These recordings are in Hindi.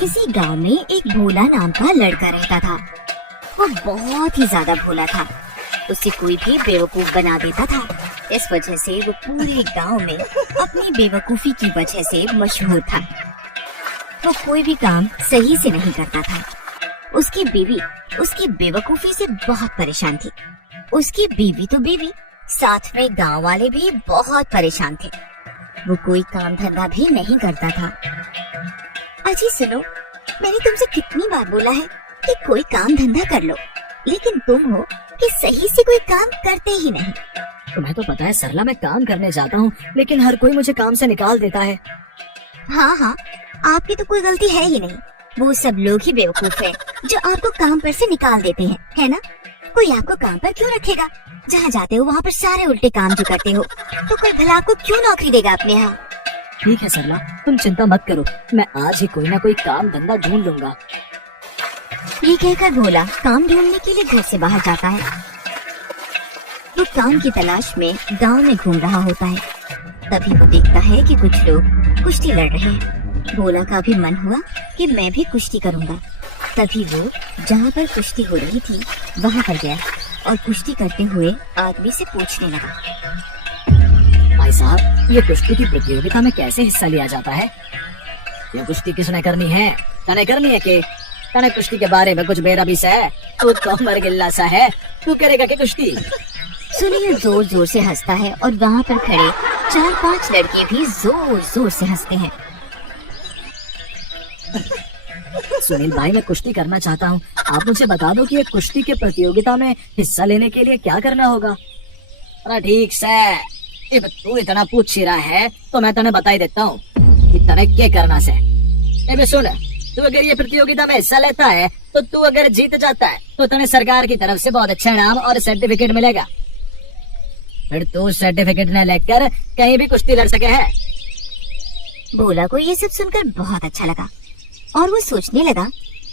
किसी गांव में एक भोला नाम का लड़का रहता था। वो बहुत ही ज्यादा भोला था। उसे कोई भी बेवकूफ बना देता था। इस वजह से वो पूरे गांव में अपनी बेवकूफी की वजह से मशहूर था। वो कोई भी काम सही से नहीं करता था। उसकी बीवी उसकी बेवकूफी से बहुत परेशान थी। उसकी बीवी तो बीवी, साथ में गांव वाले भी बहुत परेशान थे। वो कोई काम धंधा भी नहीं करता था। अजी सुनो, मैंने तुमसे कितनी बार बोला है कि कोई काम धंधा कर लो, लेकिन तुम हो कि सही से कोई काम करते ही नहीं। तुम्हें तो पता है सरला, मैं काम करने जाता हूँ लेकिन हर कोई मुझे काम से निकाल देता है। हाँ, आपकी तो कोई गलती है ही नहीं। वो सब लोग ही बेवकूफ है जो आपको काम पर से निकाल देते हैं, है ना? कोई आपको काम पर क्यों रखेगा? जहाँ जाते हो वहाँ पर सारे उल्टे काम जो करते हो, तो कोई भला आपको क्यों नौकरी देगा अपने यहाँ? ठीक है सरला, तुम चिंता मत करो, मैं आज ही कोई ना कोई काम धंधा ढूंढ लूंगा। ये कहकर भोला काम ढूंढने के लिए घर से बाहर जाता है। वो काम की तलाश में गांव में घूम रहा होता है। तभी वो देखता है कि कुछ लोग कुश्ती लड़ रहे हैं। भोला का भी मन हुआ कि मैं भी कुश्ती करूंगा। तभी वो जहाँ पर कुश्ती हो रही थी वहाँ पर गया और कुश्ती करते हुए आदमी से पूछने लगा, भाई साहब, ये कुश्ती की प्रतियोगिता में कैसे हिस्सा लिया जाता है? ये कुश्ती किसने करनी है? तने करनी है कि तने कुश्ती के बारे में कुछ मेरा भी है? तू तो मर गिल्ला सा है, तू करेगा क्या कुश्ती? सुनील जोर जोर से हंसता है और वहाँ पर खड़े 4-5 लड़के भी जोर जोर से हंसते हैं। सुनील भाई, मैं कुश्ती करना चाहता हूँ, आप मुझे बता दो कि ये कुश्ती के प्रतियोगिता में हिस्सा लेने के लिए क्या करना होगा? अरे ठीक से, अब तू इतना पूछ ही रहा है तो मैं तने बता ही देता हूँ कि तने क्या करना से। अब सुन, तू अगर ये प्रतियोगिता में हिस्सा लेता है तो तू अगर जीत जाता है तो तने सरकार की तरफ से बहुत अच्छा इनाम और सर्टिफिकेट मिलेगा। फिर तू सर्टिफिकेट न लेकर कहीं भी कुश्ती लड़ सके है। भोला को ये सब सुनकर बहुत अच्छा लगा और वो सोचने लगा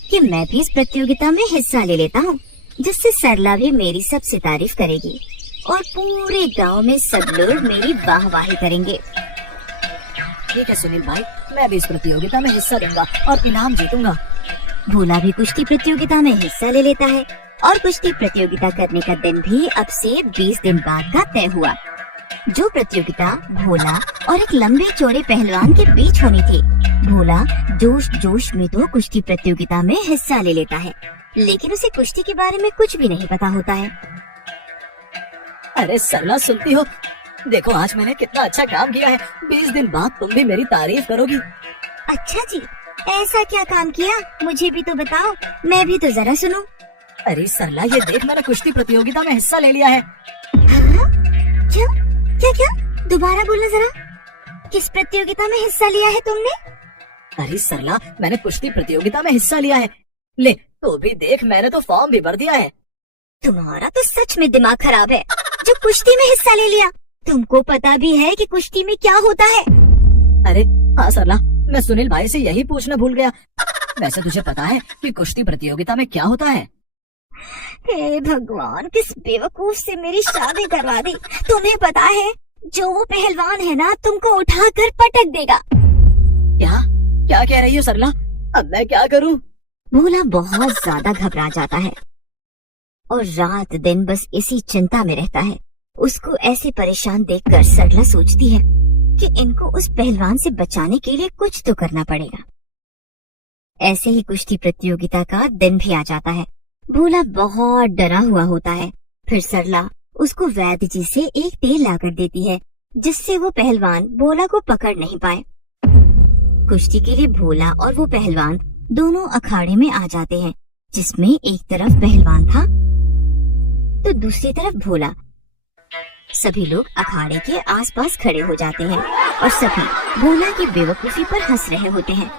कि मैं भी इस प्रतियोगिता में हिस्सा ले लेता हूँ, जिससे सरला भी मेरी सबसे तारीफ करेगी और पूरे गांव में सब लोग मेरी वाहवाही करेंगे। ठीक है सुनील भाई, मैं भी इस प्रतियोगिता में हिस्सा लूंगा और इनाम जीतूंगा। भोला भी कुश्ती प्रतियोगिता में हिस्सा ले लेता है और कुश्ती प्रतियोगिता करने का दिन भी अब से 20 दिन बाद का तय हुआ। जो प्रतियोगिता भोला और एक लंबे चौड़े पहलवान के बीच होनी थी। भोला जोश जोश में तो कुश्ती प्रतियोगिता में हिस्सा ले लेता है, लेकिन उसे कुश्ती के बारे में कुछ भी नहीं पता होता है। अरे सरला, सुनती हो? देखो आज मैंने कितना अच्छा काम किया है। 20 दिन बाद तुम भी मेरी तारीफ करोगी। अच्छा जी, ऐसा क्या काम किया? मुझे भी तो बताओ, मैं भी तो जरा सुनूं। अरे सरला, ये देख, मैंने कुश्ती प्रतियोगिता में हिस्सा ले लिया है। हाँ? क्या क्या क्या? दोबारा बोलना जरा, किस प्रतियोगिता में हिस्सा लिया है तुमने? अरे सरला, मैंने कुश्ती प्रतियोगिता में हिस्सा लिया है। ले तू भी देख, मैंने तो फॉर्म भी भर दिया है। तुम्हारा तो सच में दिमाग खराब है, जो कुश्ती में हिस्सा ले लिया। तुमको पता भी है कि कुश्ती में क्या होता है? अरे हाँ सरला, मैं सुनील भाई से यही पूछना भूल गया। वैसे तुझे पता है कि कुश्ती प्रतियोगिता में क्या होता है? हे भगवान, किस बेवकूफ से मेरी शादी करवा दी। तुम्हें पता है, जो वो पहलवान है ना, तुमको उठाकर पटक देगा। क्या क्या कह रही हो सरला? अब मैं क्या करूं? भोला बहुत ज्यादा घबरा जाता है और रात दिन बस इसी चिंता में रहता है। उसको ऐसे परेशान देखकर सरला सोचती है कि इनको उस पहलवान से बचाने के लिए कुछ तो करना पड़ेगा। ऐसे ही कुश्ती प्रतियोगिता का दिन भी आ जाता है। भोला बहुत डरा हुआ होता है। फिर सरला उसको वैद्य जी से एक तेल लाकर देती है, जिससे वो पहलवान भोला को पकड़ नहीं पाए। कुश्ती के लिए भोला और वो पहलवान दोनों अखाड़े में आ जाते हैं, जिसमें एक तरफ पहलवान था तो दूसरी तरफ भोला। सभी लोग अखाड़े के आसपास खड़े हो जाते हैं और सभी भोला की बेवकूफी पर हंस रहे होते हैं।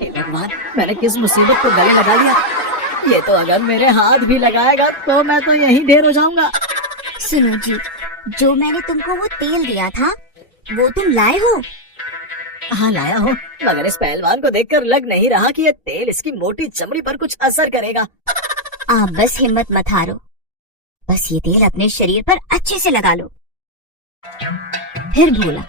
हे भगवान, मैंने किस मुसीबत को गले लगा लिया। ये तो अगर मेरे हाथ भी लगाएगा तो मैं तो यहीं ढेर हो जाऊंगा। सुनो जी, जो मैंने तुमको वो तेल दिया था वो तुम लाए हो? हाँ लाया हूँ, मगर इस पहलवान को देखकर लग नहीं रहा कि ये तेल इसकी मोटी चमड़ी पर कुछ असर करेगा। आप बस हिम्मत मत हारो, बस ये तेल अपने शरीर पर अच्छे से लगा लो। फिर भोला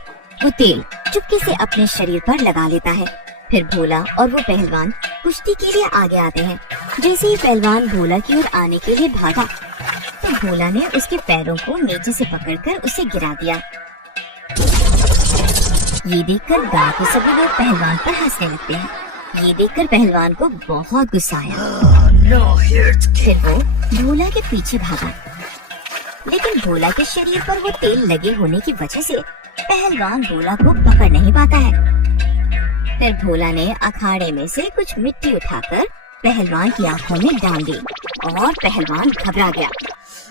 वो तेल चुपके से अपने शरीर पर लगा लेता है फिर भोला और वो पहलवान कुश्ती के लिए आगे आते हैं। जैसे ही पहलवान भोला की ओर आने के लिए भागा तो भोला ने उसके पैरों को नीचे से पकड़कर उसे गिरा दिया। ये देखकर गांव के सभी लोग पहलवान पर हंसने लगते हैं। ये देखकर पहलवान को बहुत गुस्सा आया। फिर वो भोला के पीछे भागा, लेकिन भोला के शरीर पर वो तेल लगे होने की वजह से पहलवान भोला को पकड़ नहीं पाता है। फिर भोला ने अखाड़े में से कुछ मिट्टी उठाकर पहलवान की आंखों में डाल दी और पहलवान घबरा गया।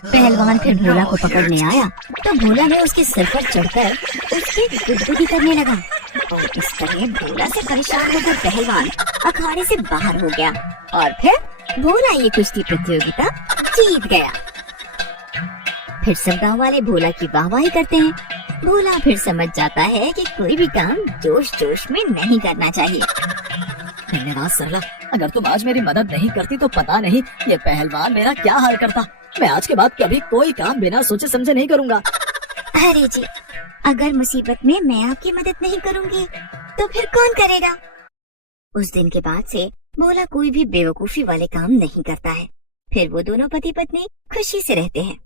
पहलवान फिर भोला को पकड़ने आया तो भोला ने उसके सिर पर चढ़कर उसकी गुदगुदी करने लगा और इस तरह भोला से परेशान होकर पहलवान अखाड़े से बाहर हो गया और फिर भोला ये कुश्ती प्रतियोगिता जीत गया। फिर सब गाँव वाले भोला की वाहवाही करते हैं। भोला फिर समझ जाता है कि कोई भी काम जोश जोश में नहीं करना चाहिए। धन्यवाद सरला, अगर तुम आज मेरी मदद नहीं करती तो पता नहीं ये पहलवान मेरा क्या हाल करता। मैं आज के बाद कभी कोई काम बिना सोचे समझे नहीं करूँगा। अरे जी, अगर मुसीबत में मैं आपकी मदद नहीं करूँगी तो फिर कौन करेगा? उस दिन के बाद से भोला कोई भी बेवकूफी वाले काम नहीं करता है। फिर वो दोनों पति पत्नी खुशी से रहते हैं।